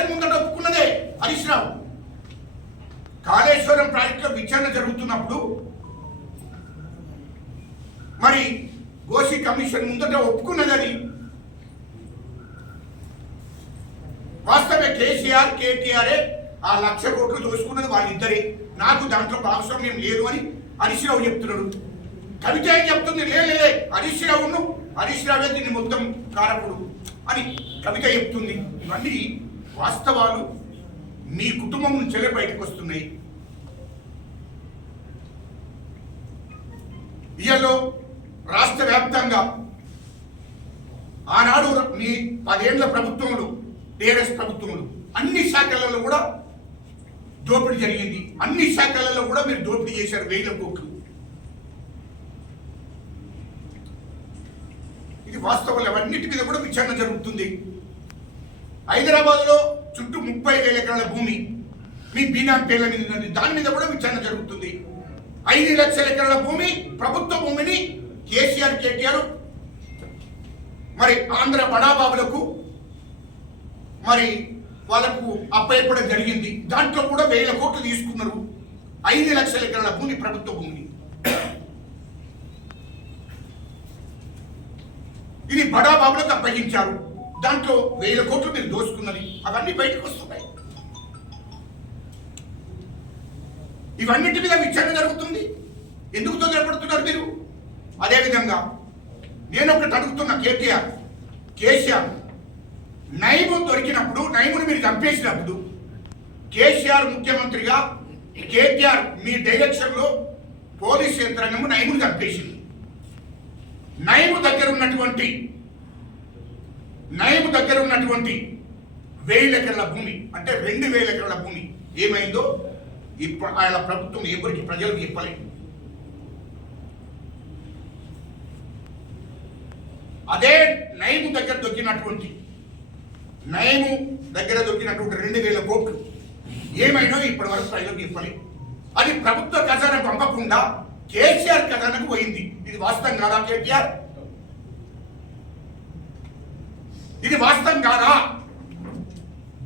Commission ముందట ఒప్పుకున్నదే హరీష్ రావు. కాళేశ్వరం ప్రాజెక్టులో విచారణ జరుగుతున్నప్పుడు మరి గోషి కమిషన్ ముందట ఒప్పుకున్నదని. వాస్తవే కేసీఆర్ కేటీఆర్ ఆ 1,00,000 కోట్లు దోచుకున్నది వాళ్ళిద్దరే. నాకు దాంట్లో భాగస్వామ్యం లేదు అని హరీష్ రావు చెప్తున్నాడు. కవిత ఏం చెప్తుంది? లేదే హరీష్ రావే దీన్ని మొత్తం కారకుడు అని కవిత చెప్తుంది. ఇవన్నీ వాస్తవాలు మీ కుటుంబం నుంచే బయటకు వస్తున్నాయి. ఇయలో రాష్ట్ర వ్యాప్తంగా ఆనాడు మీ 10 ఏళ్ల ప్రభుత్వంలో టీఆర్ఎస్ ప్రభుత్వంలో అన్ని శాఖలలో కూడా దోపిడీ జరిగింది. అన్ని శాఖలలో కూడా మీరు దోపిడీ చేశారు 1000 కోట్లు. ఇది వాస్తవాలు. అవన్నిటి మీద కూడా విచారణ జరుగుతుంది. హైదరాబాద్లో చుట్టూ 30,000 ఎకరాల భూమి మీ బీనాం పేర్ల మీద ఉన్నది. దాని మీద కూడా విచారణ జరుగుతుంది. 5 లక్షల ఎకరాల భూమి ప్రభుత్వ భూమిని కేసీఆర్ కేటీఆర్ మరి ఆంధ్ర బడాబాబులకు మరి వాళ్ళకు అప్పయ్యపడం జరిగింది. దాంట్లో కూడా 1000 కోట్లు తీసుకున్నారు. 5 లక్షల ఎకరాల భూమి ప్రభుత్వ భూమిని. ఇది బడాబాబులకు అప్పగించారు. దాంట్లో 1000 కోట్లు మీరు దోచుకున్నది. అవన్నీ బయటకు వస్తున్నాయి. ఇవన్నిటి మీద విచారణ జరుగుతుంది. ఎందుకు తొందరపడుతున్నారు మీరు? అదేవిధంగా నేను ఒకటి అడుగుతున్న కేసీఆర్ నైము దొరికినప్పుడు, నైమును మీరు చంపేసినప్పుడు కేసీఆర్ ముఖ్యమంత్రిగా కేటీఆర్ మీ డైరెక్షన్లో పోలీస్ యంత్రాంగం నైమును చంపేసింది. నైము దగ్గర ఉన్నటువంటి 1000 ఎకరాల భూమి అంటే 2000 ఎకరాల భూమి ఏమైందో ఇప్పుడు ఆయన ప్రభుత్వం ఎవరికి ప్రజలకు చెప్పలేదు. అదే నైము దగ్గర దొరికినటువంటి 2000 కోట్లు ఏమైనా ఇప్పటి వరకు ప్రజలకు చెప్పలేదు. అది ప్రభుత్వ ఖజానా పంపకుండా కేసీఆర్ ఖజానాకు పోయింది. ఇది వాస్తవం కాదా కేటీఆర్? ఇది వాస్తవం కాదా?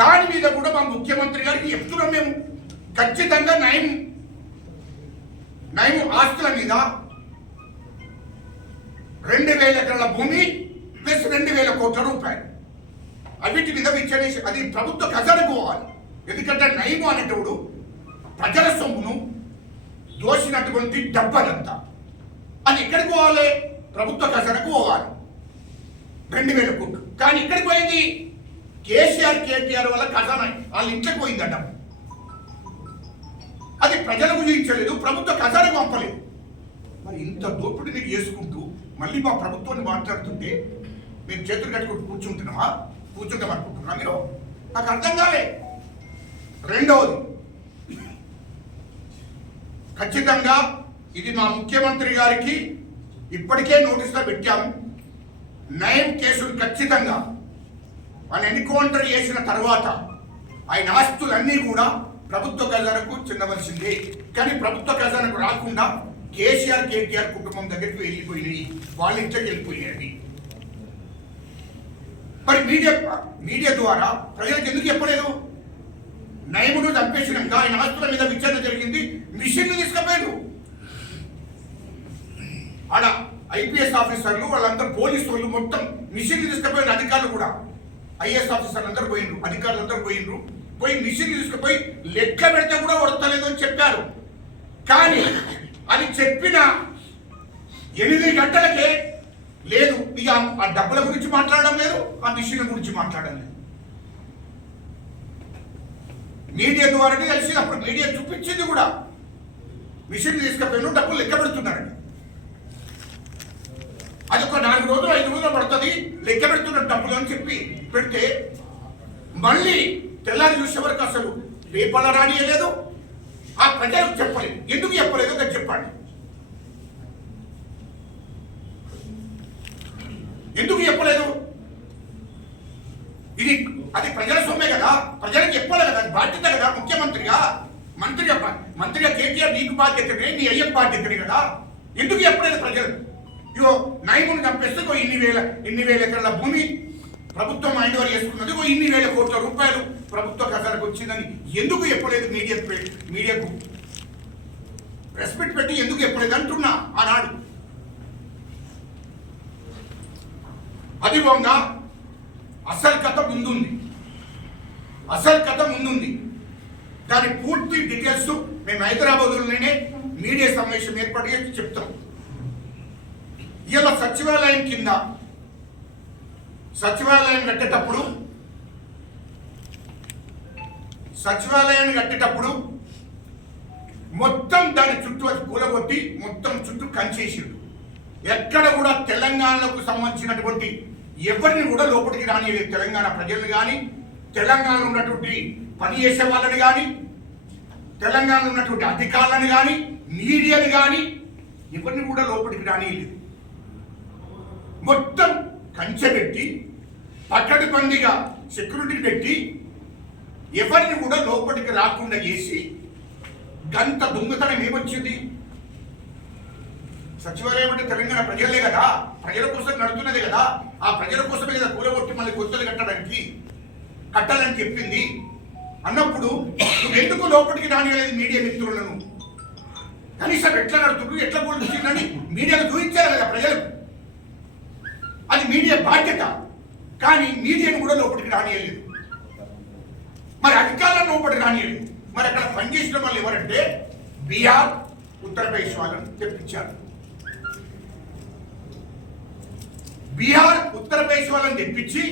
దాని మీద కూడా మా ముఖ్యమంత్రి గారికి చెప్తున్నాం మేము. ఖచ్చితంగా నైము ఆస్తుల మీద 2000 ఎకరాల భూమి ప్లస్ 2000 కోట్ల రూపాయలు అవిటి మీద విచారేసి అది ప్రభుత్వ ఖజానాకు పోవాలి. ఎందుకంటే నైము అనేటప్పుడు ప్రజల సొమ్మును దోసినటువంటి డబ్బనంతా అది ఎక్కడికి పోవాలి? ప్రభుత్వ ఖజానాకు పోవాలి 2000 కోట్లు. కానీ ఎక్కడికి పోయింది? కేసీఆర్ కేటీఆర్ వల్ల ఖజానా వాళ్ళ ఇంట్లోకి పోయింది డబ్బు. అది ప్రజలకు చూపించలేదు, ప్రభుత్వ ఖజానాకు పంపలేదు. మరి ఇంత దోపిడీ మీరు చేసుకుంటూ మళ్ళీ మా ప్రభుత్వాన్ని మాట్లాడుతుంటే మేము చేతులు కట్టుకుంటూ కూర్చుంటామనుకుంటున్నా మీరు? నాకు అర్థం కాలే. రెండవది, ఖచ్చితంగా ఇది మా ముఖ్యమంత్రి గారికి ఇప్పటికే నోటీసులో పెట్టాము. నయం కేసులు ఖచ్చితంగా ఆయన ఎన్కౌంటర్ చేసిన తర్వాత ఆయన ఆస్తులన్నీ కూడా ప్రభుత్వ ఖజానాకు చెందవలసిందే. కానీ ప్రభుత్వ ఖజానాకు రాకుండా కేసీఆర్ కేటీఆర్ కుటుంబం దగ్గరికి వెళ్ళిపోయినాయి, వాళ్ళ ఇంట్లోకి వెళ్ళిపోయినాయి. మరి మీడియా ద్వారా ప్రజలకు ఎందుకు చెప్పలేదు? నయమును చంపేసినాక ఆయన ఆస్తుల మీద విచారణ జరిగింది, మిషన్లు తీసుకుపోయారు. ఆడ ఐపీఎస్ ఆఫీసర్లు వాళ్ళందరూ పోలీసు వాళ్ళు మొత్తం మిషన్లు తీసుకుపోయిన అధికారులు కూడా ఐఏఎస్ ఆఫీసర్లు అందరూ పోయినరు, అధికారులు అందరూ పోయి మిషన్లు తీసుకుపోయి లెక్క పెడితే కూడా వడతలేదు అని చెప్పారు. కానీ అది చెప్పిన 8 గంటలకే లేదు, ఇక ఆ డబ్బుల గురించి మాట్లాడడం లేదు, ఆ మిషన్ల గురించి మాట్లాడడం లేదు. మీడియా ద్వారానే తెలిసినప్పుడు మీడియా చూపించింది కూడా మిషన్లు తీసుకుపోయిన డబ్బులు లెక్క పెడుతున్నారండి. అది ఒక 4 రోజులు 5 రోజులు పడుతుంది లెక్క పెడుతున్న డబ్బులు అని చెప్పి పెడితే మళ్ళీ తెల్లారి చూసే వరకు అసలు పేపర్ల రానియలేదు. ఆ ప్రజలకు చెప్పలేదు. ఎందుకు చెప్పలేదు అని చెప్పండి. ఎందుకు చెప్పలేదు? ఇది అది ప్రజల సొమ్మే కదా, ప్రజలకు చెప్పాలి కదా, బాధ్యత కదా. ముఖ్యమంత్రిగా మంత్రిగా కేటీఆర్ నీకు బాధ్యతనే, నీ అయ్యకు బాధ్యతనే కదా. ఎందుకు చెప్పలేదు ప్రజలు? ఇగో నైమును చంపేస్తే ఇన్ని వేల ఎకరాల భూమి ప్రభుత్వం హ్యాండ్ ఓవర్ చేసుకున్నది, 1,000 కోట్ల రూపాయలు ప్రభుత్వ ఖజానాకు వచ్చిందని ఎందుకు చెప్పలేదు? మీడియాకు ప్రెస్ మీట్ పెట్టి ఎందుకు చెప్పలేదు అంటున్నా ఆనాడు. అది వంగ అసలు కథ ముందుంది, దాని పూర్తి డీటెయిల్స్ మేము హైదరాబాద్లోనే మీడియా సమావేశం ఏర్పాటు చేసి చెప్తాం. ఇలా సచివాలయం కింద సచివాలయాన్ని కట్టేటప్పుడు మొత్తం దాని చుట్టూ అది కూలగొట్టి మొత్తం చుట్టూ కంచేసిండు. ఎక్కడ కూడా తెలంగాణకు సంబంధించినటువంటి ఎవరిని కూడా లోపలికి రానియలేదు. తెలంగాణ ప్రజలను కానీ, తెలంగాణలో ఉన్నటువంటి పనిచేసే వాళ్ళని కానీ, తెలంగాణలో ఉన్నటువంటి అధికారులను కానీ, మీడియాని కానీ ఎవరిని కూడా లోపలికి రానియలేదు. మొత్తం కంచె పెట్టి పకడ్బందీగా సెక్యూరిటీ పెట్టి ఎవరిని కూడా లోపలికి రాకుండా చేసి గంత దొంగతనం ఏమొచ్చింది? సచివాలయం అంటే తెలంగాణ ప్రజలే కదా, ప్రజల కోసం నడుతున్నది కదా, ఆ ప్రజల కోసమే కదా కూలగొట్టి మళ్ళీ కొత్తలు కట్టాలని చెప్పింది అన్నప్పుడు నువ్వు ఎందుకు లోపలికి రానియలేదు మీడియా మిత్రులను? కనీసం ఎట్లా నడుతుంది, ఎట్లా కూల్చిందని మీడియాను చూపించారు కదా ప్రజలకు. అది మీడియా బాధ్యత. కానీ మీడియాను కూడా లోపలికి రానియలేదు, మరి అధికారులను లోపలికి రానియలేదు. మరి అక్కడ పనిచేసిన వాళ్ళు ఎవరంటే బీహార్, ఉత్తరప్రదేశ్ వాళ్ళని తెప్పించారు. బీహార్, ఉత్తరప్రదేశ్ వాళ్ళని తెప్పించి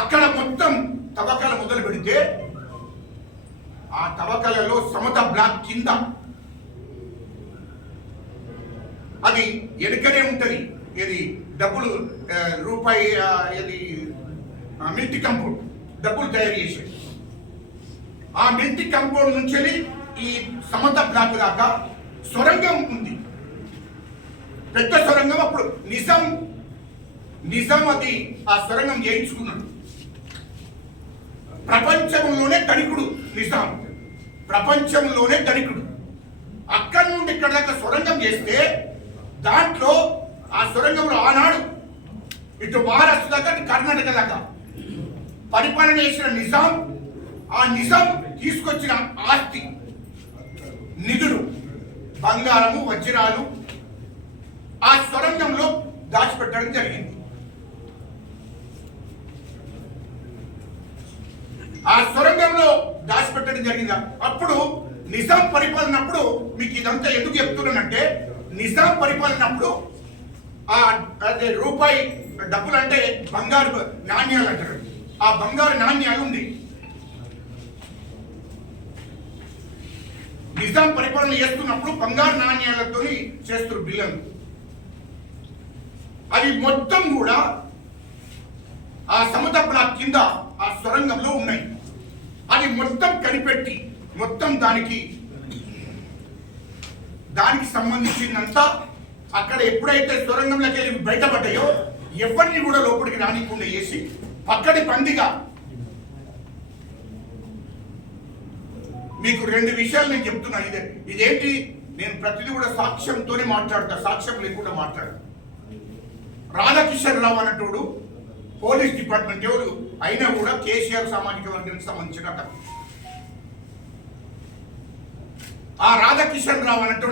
అక్కడ మొత్తం తవ్వకాలు మొదలు పెడితే ఆ తవ్వకాలలో సమత బ్లాక్ కింద అది వెనుకనే ఉంటది. ఇది డబ్బులు రూపాయి ఇది మిల్టీ కంపౌండ్ డబ్బులు తయారు చేసేది. ఆ మిల్టీ కంపౌండ్ నుంచి ఈ సమత బ్లాక్ దాకా సొరంగం ఉంది, పెద్ద సొరంగం. అప్పుడు నిజాం అది ఆ సొరంగం చేయించుకున్నాడు. ప్రపంచంలోనే ధనికుడు నిజాం, ప్రపంచంలోనే ధనికుడు. అక్కడి నుండి ఇక్కడ దాకా సొరంగం చేస్తే దాంట్లో ఆ సొరంగంలో ఆనాడు ఇటు మహారాష్ట్ర దాకా ఇటు కర్ణాటక దాకా పరిపాలన చేసిన నిజాం, ఆ నిజాం తీసుకొచ్చిన ఆస్తి నిధులు, బంగారము, వజ్రాలు ఆ సొరంగంలో దాచిపెట్టడం జరిగింది. ఆ సొరంగంలో దాచిపెట్టడం జరిగిందా? అప్పుడు నిజాం పరిపాలనప్పుడు మీకు ఇదంతా ఎందుకు చెప్తున్నానంటే, నిజాం పరిపాలనప్పుడు అదే రూపాయి డబ్బులు అంటే బంగారు నాణ్యాలు అంటారు. ఆ బంగారు నాణ్యాలు ఉంది. నిజాం పరిపాలన చేస్తున్నప్పుడు బంగారు నాణ్యాలతో చేస్తారు బిల్లులు. అవి మొత్తం కూడా ఆ సమత బ్లాక్ కింద ఆ సొరంగంలో ఉన్నాయి. అది మొత్తం కనిపెట్టి మొత్తం దానికి సంబంధించినంత అక్కడ ఎప్పుడైతే సొరంగంలోకి వెళ్ళి బయటపడ్డాయో ఎవరిని కూడా లోపలికి రానికుండా చేసి పక్కడి పందిగా మీకు రెండు విషయాలు నేను చెప్తున్నా. ఇదేంటి, నేను ప్రతిదీ కూడా సాక్ష్యంతోనే మాట్లాడతా, సాక్ష్యం లేకుండా మాట్లాడతా. రాధాకిషన్ రావు అన్నట్టు పోలీస్ డిపార్ట్మెంట్ ఎవరు అయినా కూడా కేసీఆర్ సామాజిక వర్గానికి సంబంధించిన ఆ రాధాకిషన్ రావు అన్నట్టు.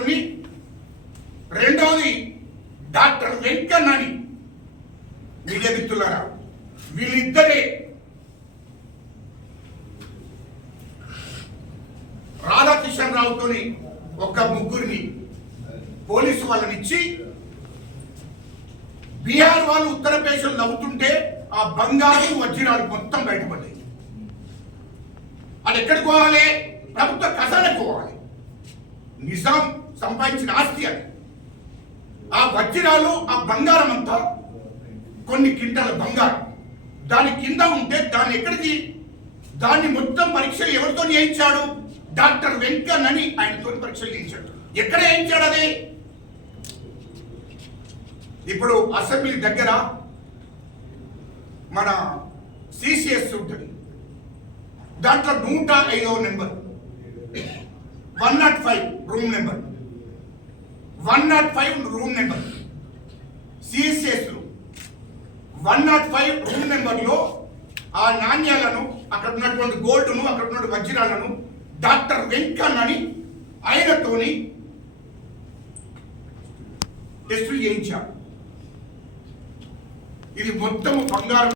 రెండవది డాక్టర్ వెంకన్నని. మీడియా మిత్రులారా, వీళ్ళిద్దరే రాధాకిషన్ రావుతోని ఒక ముగ్గురిని పోలీసు వాళ్ళనిచ్చి బీహార్ వాళ్ళు ఉత్తరప్రదేశ్ నవ్వుతుంటే ఆ బంగారు వజ్రాలు మొత్తం బయటపడ్డాయి. అది ఎక్కడికి పోవాలి? ప్రభుత్వ ఖజానాకు పోవాలి. నిజాం సంపాదించిన ఆస్తి అది. ఆ వజ్రాలు, ఆ బంగారం అంతా కొన్ని క్వింటాల బంగారం దాని కింద ఉంటే దాన్ని మొత్తం పరీక్షలు ఎవరితో చేయించాడు? డాక్టర్ వెంకన్ అని ఆయనతో పరీక్షలు చేయించాడు. ఎక్కడ చేయించాడు అది? ఇప్పుడు అసెంబ్లీ దగ్గర మన సిసిఎస్ ఉంటుంది, దాంట్లో 105వ number 105 room number 105 room number CCS 105 room నెంబర్లో ఆ నాణ్యాలను అక్కడ ఉన్నటువంటి గోల్డ్ను, అక్కడ ఉన్నటువంటి వజ్రాలను డాక్టర్ వెంకన్నని ఆయనతోని టెస్టులు చేయించారు. ఇది మొత్తము బంగారం